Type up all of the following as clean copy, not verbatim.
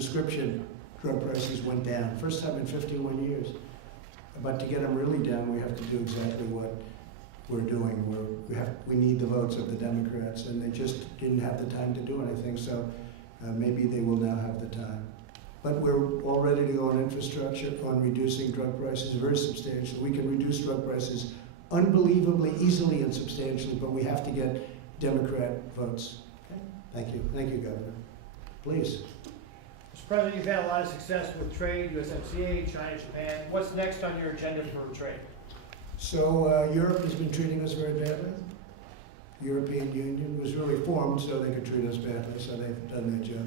prescription drug prices went down, first time in 51 years. But to get them really down, we have to do exactly what we're doing. We need the votes of the Democrats, and they just didn't have the time to do anything, so maybe they will now have the time. But we're all ready to go on infrastructure, on reducing drug prices very substantially. We can reduce drug prices unbelievably easily and substantially, but we have to get Democrat votes. Okay? Thank you. Thank you, Governor. Please. Mr. President, you've had a lot of success with trade, USMCA, China, Japan. What's next on your agenda for trade? So Europe has been treating us very badly. European Union was really formed so they could treat us badly, so they've done their job.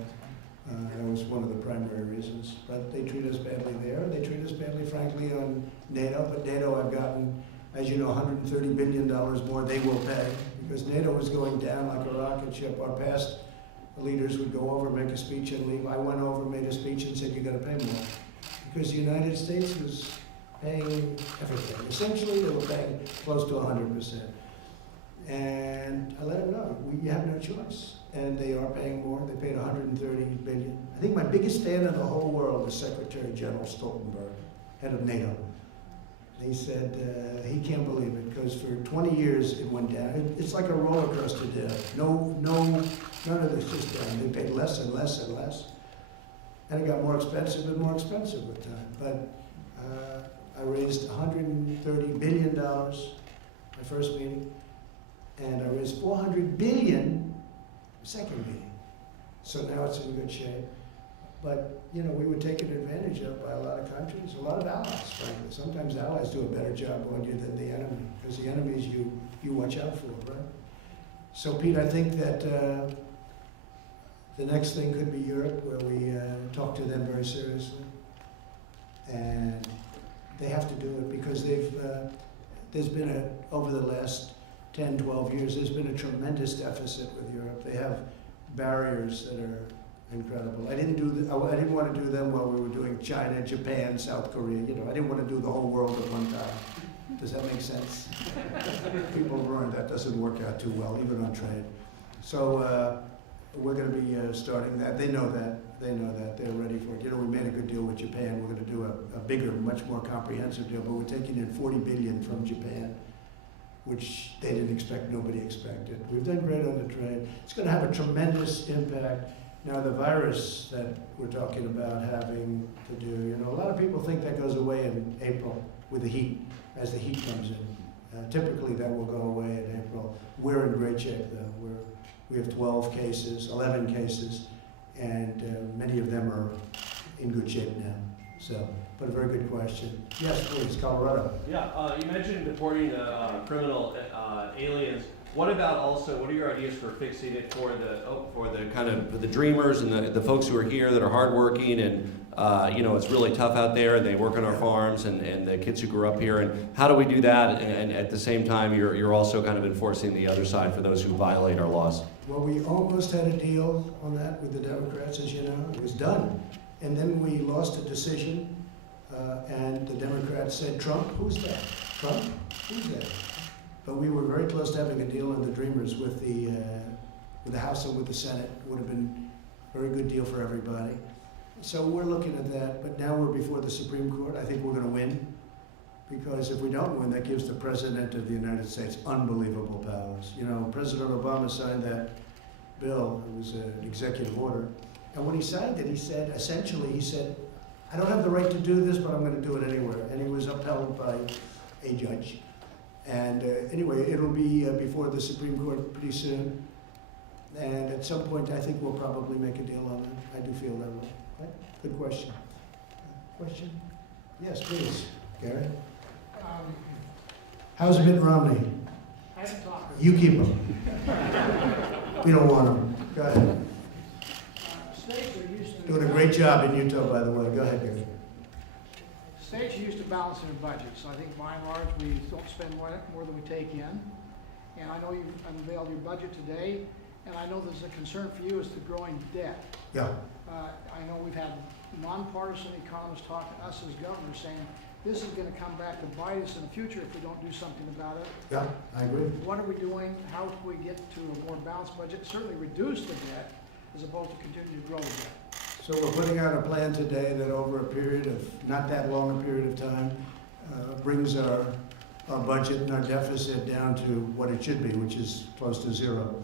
That was one of the primary reasons. But they treat us badly there. They treat us badly, frankly, on NATO. But NATO, I've gotten, as you know, $130 billion more they will pay, because NATO is going down like a rocket ship. Our past leaders would go over, make a speech, and leave. I went over, made a speech, and said, you got to pay more. Because the United States was paying everything. Essentially, they were paying close to 100%. And I let them know, we have no choice. And they are paying more. They paid $130 billion. I think my biggest fan in the whole world is Secretary General Stoltenberg, head of NATO. He said he can't believe it, because for 20 years it went down. It's like a roller coaster death. None of this just down. They paid less and less and less. And it got more expensive and more expensive with time. But I raised $130 billion my first meeting, and I raised $400 billion second meeting. So now it's in good shape. But, you know, we were taken advantage of by a lot of countries, a lot of allies, frankly. Sometimes allies do a better job on you than the enemy, because the enemies you watch out for, right? So, Pete, I think that the next thing could be Europe, where we talk to them very seriously. And they have to do it, because there's been over the last 10, 12 years, there's been a tremendous deficit with Europe. They have barriers that are incredible. I didn't want to do them while we were doing China, Japan, South Korea. You know, I didn't want to do the whole world at one time. Does that make sense? People learn that doesn't work out too well, even on trade. So we're going to be starting that. They know that. They know that. They're ready for it. You know, we made a good deal with Japan. We're going to do a bigger, much more comprehensive deal, but we're taking in $40 billion from Japan, which they didn't expect, nobody expected. We've done great on the trade. It's going to have a tremendous impact. Now, the virus that we're talking about having to do, you know, a lot of people think that goes away in April with the heat, as the heat comes in. Typically, that will go away in April. We're in great shape, though. We have 12 cases, 11 cases, and many of them are in good shape now. So, but a very good question. Yes, please, Colorado. Yeah, you mentioned deporting criminal aliens. What about also, what are your ideas for fixing it for the kind of the dreamers and the folks who are here that are hardworking and you know, it's really tough out there and they work on our farms and the kids who grew up here, and how do we do that, and at the same time you're also kind of enforcing the other side for those who violate our laws? Well, we almost had a deal on that with the Democrats, as you know. It was done. And then we lost a decision, and the Democrats said, Trump, who's that? Trump, who's that? But we were very close to having a deal in the Dreamers with the House and with the Senate. It would have been a very good deal for everybody. So we're looking at that, but now we're before the Supreme Court. I think we're going to win, because if we don't win, that gives the President of the United States unbelievable powers. You know, President Obama signed that bill. It was an executive order. And when he signed it, he said, essentially, I don't have the right to do this, but I'm going to do it anywhere. And he was upheld by a judge. And anyway, it'll be before the Supreme Court pretty soon. And at some point, I think we'll probably make a deal on that. I do feel that way. Okay? Good question. Question? Yes, please. Gary? How's Mitt Romney? I haven't talked. You keep him. We don't want him. Go ahead. States are used to Doing a great job in Utah, by the way. Go ahead, Gary. States are used to balancing their budgets. I think by and large we don't spend more than we take in. And I know you've unveiled your budget today, and I know there's a concern for you is the growing debt. Yeah. I know we've had nonpartisan economists talk to us as governors saying this is going to come back to bite us in the future if we don't do something about it. Yeah, I agree. What are we doing? How can we get to a more balanced budget? Certainly reduce the debt as opposed to continue to grow the debt. So we're putting out a plan today that over a period of, not that long a period of time, brings our budget and our deficit down to what it should be, which is close to zero.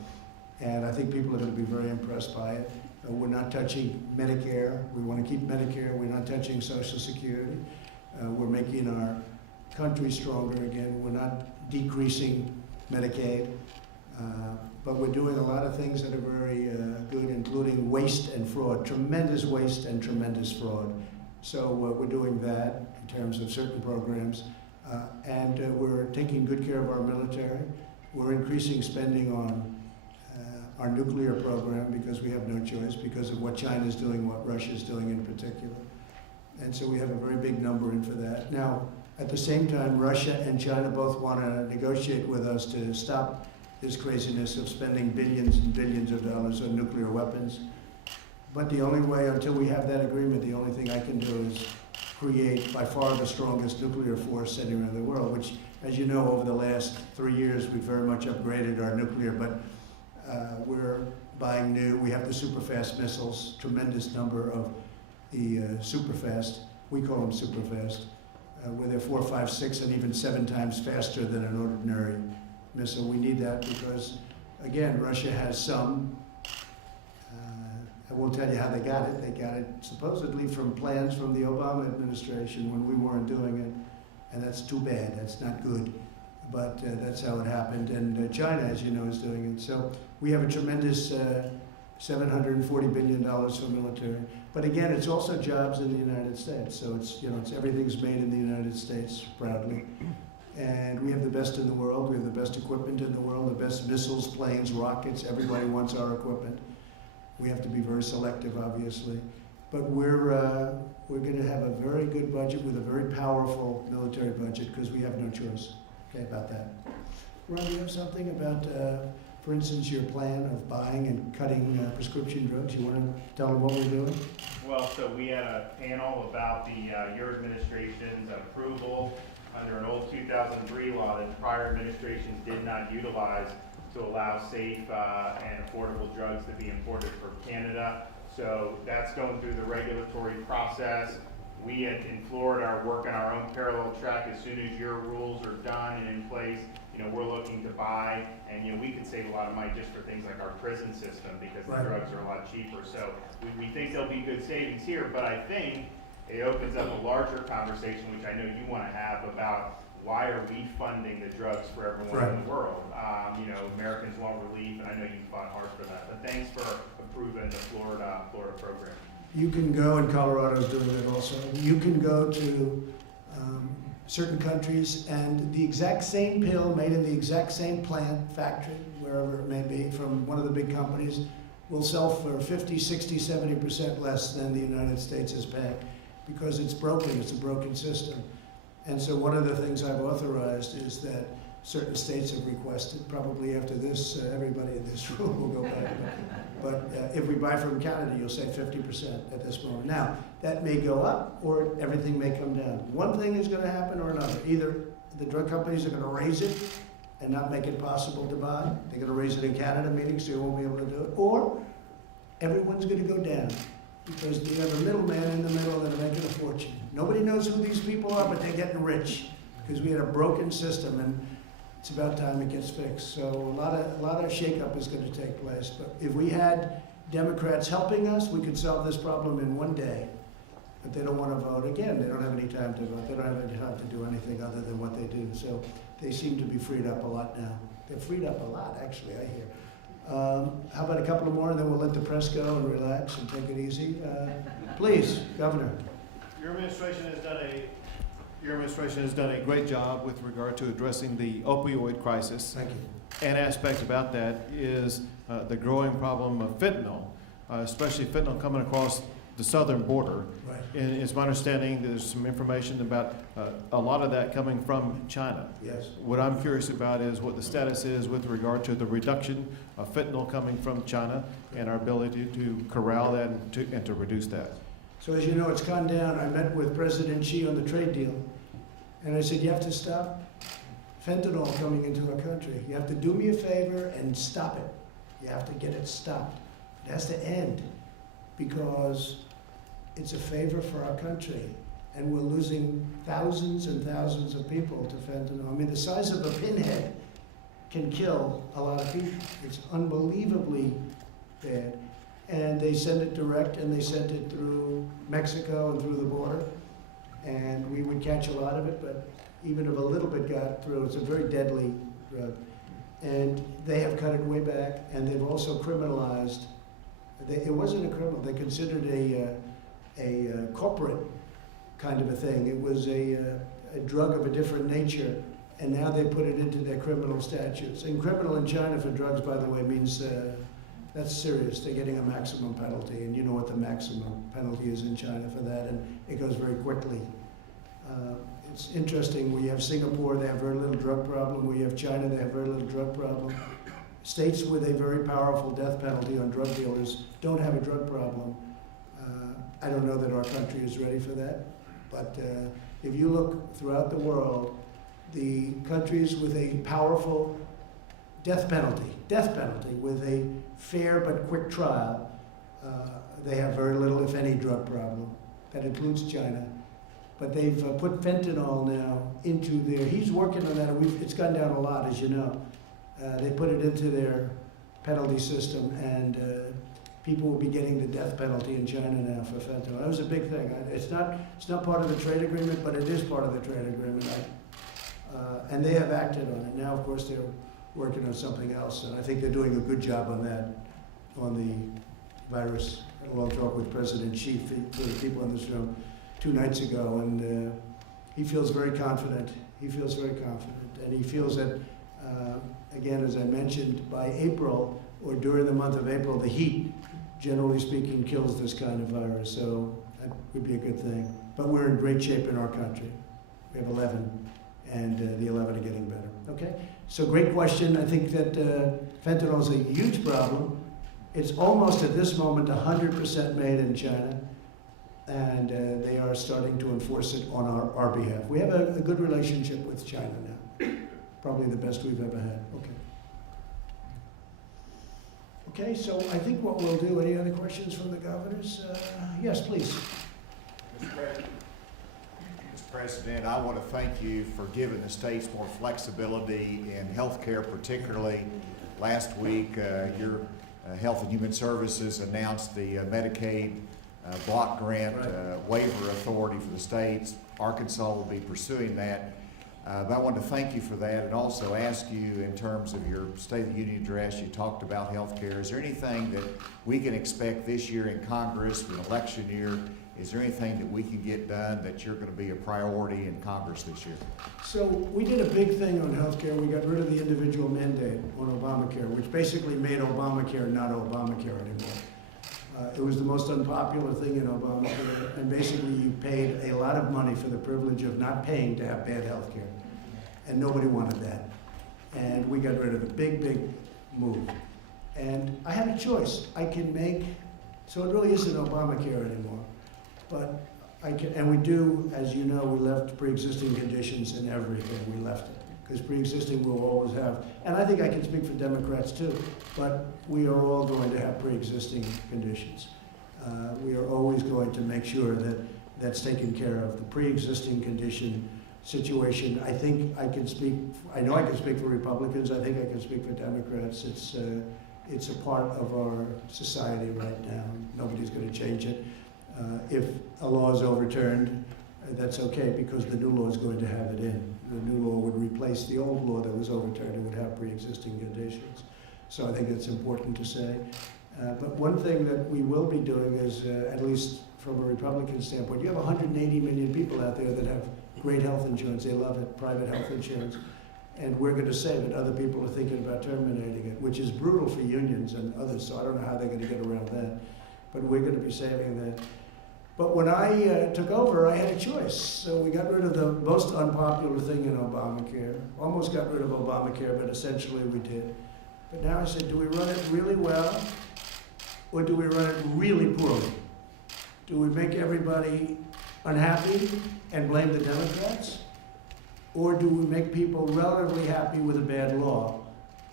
And I think people are going to be very impressed by it. We're not touching Medicare. We want to keep Medicare. We're not touching Social Security. We're making our country stronger again. We're not decreasing Medicaid. But we're doing a lot of things that are very good, including waste and fraud, tremendous waste and tremendous fraud. So we're doing that in terms of certain programs. And we're taking good care of our military. We're increasing spending on our nuclear program because we have no choice, because of what China's doing, what Russia's doing in particular. And so we have a very big number in for that. Now, at the same time, Russia and China both want to negotiate with us to stop this craziness of spending billions and billions of dollars on nuclear weapons. But the only way, until we have that agreement, the only thing I can do is create by far the strongest nuclear force anywhere in the world, which, as you know, over the last 3 years, we've very much upgraded our nuclear, but we're buying new. We have the super-fast missiles, tremendous number of the super-fast. We call them super-fast, where they're 4, 5, 6, and even 7 times faster than an ordinary missile. We need that because, again, Russia has some. I won't tell you how they got it. They got it supposedly from plans from the Obama administration when we weren't doing it, and that's too bad. That's not good, but that's how it happened. And China, as you know, is doing it. So we have a tremendous $740 billion for military. But again, it's also jobs in the United States. So it's, you know, it's everything's made in the United States proudly. And we have the best in the world. We have the best equipment in the world, the best missiles, planes, rockets. Everybody wants our equipment. We have to be very selective, obviously. But we're going to have a very good budget with a very powerful military budget because we have no choice, okay, about that. Ron, do you have something about, for instance, your plan of buying and cutting prescription drugs? You want to tell them what we're doing? Well, so we had a panel about your administration's approval under an old 2003 law that prior administrations did not utilize to allow safe and affordable drugs to be imported from Canada. So that's going through the regulatory process. We in Florida are working our own parallel track. As soon as your rules are done and in place, you know, we're looking to buy, and you know, we could save a lot of money just for things like our prison system because the drugs are a lot cheaper. So we think there'll be good savings here, but I think it opens up a larger conversation, which I know you want to have, about why are we funding the drugs for everyone in the world? You know, Americans want relief, and I know you fought hard for that. But thanks for approving the Florida program. You can go, and Colorado's doing it also. You can go to certain countries, and the exact same pill made in the exact same plant, factory, wherever it may be, from one of the big companies, will sell for 50, 60, 70% less than the United States is paying because it's broken. It's a broken system. And so one of the things I've authorized is that certain states have requested, probably after this, everybody in this room will go back. But if we buy from Canada, you'll save 50% at this moment. Now, that may go up or everything may come down. One thing is going to happen or another. Either the drug companies are going to raise it and not make it possible to buy. They're going to raise it in Canada, meaning so you won't be able to do it. Or everyone's going to go down because you have a middleman in the middle that are making a fortune. Nobody knows who these people are, but they're getting rich because we had a broken system, and it's about time it gets fixed. So a lot of shakeup is going to take place. But if we had Democrats helping us, we could solve this problem in one day. But they don't want to vote. Again, they don't have any time to vote. They don't have any time to do anything other than what they do. So they seem to be freed up a lot now. They're freed up a lot, actually, I hear. How about a couple of more, and then we'll let the press go and relax and take it easy. Please, Governor. Your administration has done a great job with regard to addressing the opioid crisis. Thank you. An aspect about that is the growing problem of fentanyl, especially fentanyl coming across the southern border. Right. And it's my understanding there's some information about a lot of that coming from China. Yes. What I'm curious about is what the status is with regard to the reduction of fentanyl coming from China and our ability to corral that and to reduce that. So as you know, it's gone down. I met with President Xi on the trade deal, and I said, you have to stop fentanyl coming into our country. You have to do me a favor and stop it. You have to get it stopped. It has to end because it's a favor for our country. And we're losing thousands and thousands of people to fentanyl. I mean, the size of a pinhead can kill a lot of people. It's unbelievably bad. And they send it direct, and they sent it through Mexico and through the border. And we would catch a lot of it, but even if a little bit got through, it's a very deadly drug. And they have cut it way back, and they've also criminalized. It wasn't a criminal. They considered a corporate kind of a thing. It was a drug of a different nature, and now they put it into their criminal statutes. And criminal in China for drugs, by the way, means that's serious. They're getting a maximum penalty, and you know what the maximum penalty is in China for that, and it goes very quickly. It's interesting. We have Singapore, they have very little drug problem. We have China, they have very little drug problem. States with a very powerful death penalty on drug dealers don't have a drug problem. I don't know that our country is ready for that, but if you look throughout the world, the countries with a powerful death penalty with a fair but quick trial, they have very little, if any, drug problem. That includes China. But they've put fentanyl now into their, he's working on that, it's gone down a lot, as you know. They put it into their penalty system, and people will be getting the death penalty in China now for fentanyl. That was a big thing. It's not part of the trade agreement, but it is part of the trade agreement. And they have acted on it. Now, of course, they're working on something else, and I think they're doing a good job on that, on the virus. I had a long talk with President Xi for the people in this room 2 nights ago, and he feels very confident. He feels very confident, and he feels that, again, as I mentioned, by April, or during the month of April, the heat, generally speaking, kills this kind of virus, so that would be a good thing. But we're in great shape in our country. We have 11, and the 11 are getting better. Okay? So great question. I think that fentanyl is a huge problem. It's almost at this moment 100% made in China, and they are starting to enforce it on our behalf. We have a good relationship with China now, probably the best we've ever had. Okay. Okay, so I think what we'll do, any other questions from the governors? Yes, please. Mr. President, I want to thank you for giving the states more flexibility in health care, particularly last week. Your Health and Human Services announced the Medicaid block grant waiver authority for the states. Arkansas will be pursuing that. But I want to thank you for that, and also ask you, in terms of your State of the Union address, you talked about health care. Is there anything that we can expect this year in Congress, for an election year? Is there anything that we can get done that you're going to be a priority in Congress this year? So we did a big thing on health care. We got rid of the individual mandate on Obamacare, which basically made Obamacare not Obamacare anymore. It was the most unpopular thing in Obamacare, and basically you paid a lot of money for the privilege of not paying to have bad health care. And nobody wanted that. And we got rid of it. Big, big move. And I had a choice. I can make, so it really isn't Obamacare anymore. But I can, and we do, as you know, we left pre-existing conditions in everything. We left it. Because pre-existing we'll always have, and I think I can speak for Democrats too, but we are all going to have pre-existing conditions. We are always going to make sure that that's taken care of. The pre-existing condition situation, I think I can speak, I know I can speak for Republicans, I think I can speak for Democrats. It's a part of our society right now. Nobody's going to change it. If a law is overturned, that's okay, because the new law is going to have it in. The new law would replace the old law that was overturned. It would have pre-existing conditions. So I think it's important to say. But one thing that we will be doing is, at least from a Republican standpoint, you have 180 million people out there that have great health insurance. They love it, private health insurance. And we're going to save it. Other people are thinking about terminating it, which is brutal for unions and others, so I don't know how they're going to get around that. But we're going to be saving that. But when I took over, I had a choice. So we got rid of the most unpopular thing in Obamacare. Almost got rid of Obamacare, but essentially we did. But now I said, do we run it really well, or do we run it really poorly? Do we make everybody unhappy and blame the Democrats? Or do we make people relatively happy with a bad law?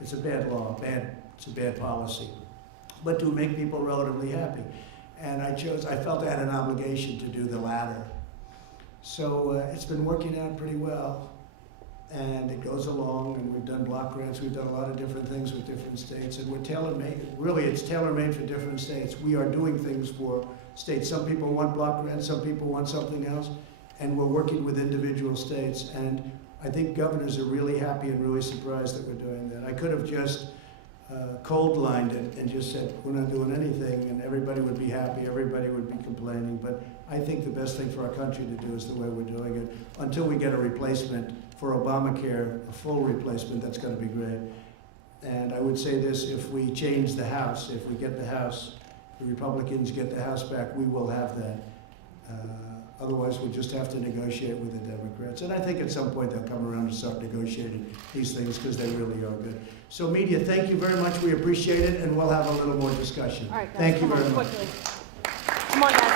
It's a bad law, it's a bad policy. But do we make people relatively happy? And I felt I had an obligation to do the latter. So it's been working out pretty well. And it goes along, and we've done block grants, we've done a lot of different things with different states, and we're tailor-made. Really, it's tailor-made for different states. We are doing things for states. Some people want block grants, some people want something else, and we're working with individual states. And I think governors are really happy and really surprised that we're doing that. I could have just cold-lined it and just said, we're not doing anything, and everybody would be happy, everybody would be complaining. But I think the best thing for our country to do is the way we're doing it, until we get a replacement for Obamacare, a full replacement. That's going to be great. And I would say this, if we change the House, if we get the House, the Republicans get the House back, we will have that. Otherwise, we'll just have to negotiate with the Democrats. And I think at some point they'll come around and start negotiating these things, because they really are good. So media, thank you very much. We appreciate it, and we'll have a little more discussion. All right, guys, Thank you come on, very much. quickly. Come on, guys.